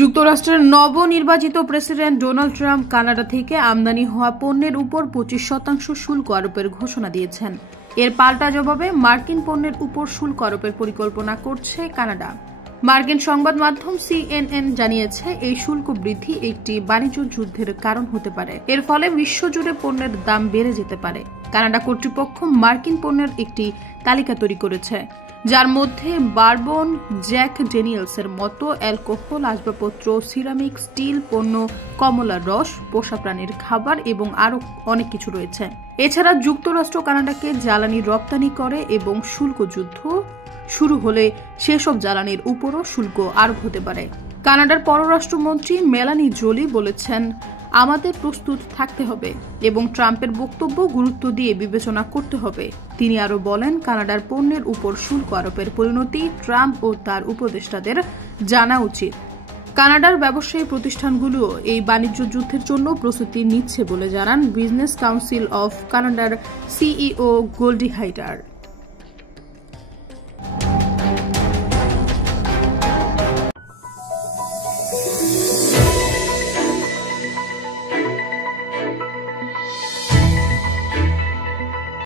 যুক্তরাষ্ট্রের নবনির্বাচিত president Donald Trump Canada থেকে আমদানি হওয়া পণ্যের উপর 25% শুল্ক আরোপের ঘোষণা দিয়েছেন। এর পাল্টা জবাবে মার্কিন পণ্যের উপর শুল্ক আরোপের পরিকল্পনা করছে কানাডা। মার্কিন সংবাদ মাধ্যম CNN জানিয়েছে, এই শুল্ক বৃদ্ধি একটি বাণিজ্য যুদ্ধের কারণ হতে পারে। এর ফলে বিশ্বজুড়ে পণ্যের দাম বেড়ে যেতে পারে। কানাডা কর্তৃপক্ষ মার্কিন পণ্যের একটি তালিকা তৈরি করেছে, যার মধ্যে বারবন, জ্যাক ড্যানিয়েলসের মতো অ্যালকোহল, আসবাবপত্র, সিরামিক, স্টিল পণ্য, কমলার রস, পোষা প্রাণীর খাবার এবং আরও অনেক কিছু রয়েছে। এছাড়া যুক্তরাষ্ট্র কানাডাকে জ্বালানি রপ্তানি করে এবং শুল্ক যুদ্ধ শুরু হলে সেসব জ্বালানির উপরও শুল্ক আরোপ হতে পারে। কানাডার পররাষ্ট্রমন্ত্রী মেলানি জোলি বলেছেন, আমাদের প্রস্তুত থাকতে হবে এবং ট্রাম্পের বক্তব্য গুরুত্ব দিয়ে বিবেচনা করতে হবে। তিনি আরও বলেন, কানাডার পণ্যের উপর শুল্ক আরোপের পরিণতি ট্রাম্প ও তার উপদেষ্টাদের জানা উচিত। কানাডার ব্যবসায়ী প্রতিষ্ঠানগুলোও এই বাণিজ্য যুদ্ধের জন্য প্রস্তুতি নিচ্ছে বলে জানান বিজনেস কাউন্সিল অফ কানাডার CEO গোল্ডি হাইটার।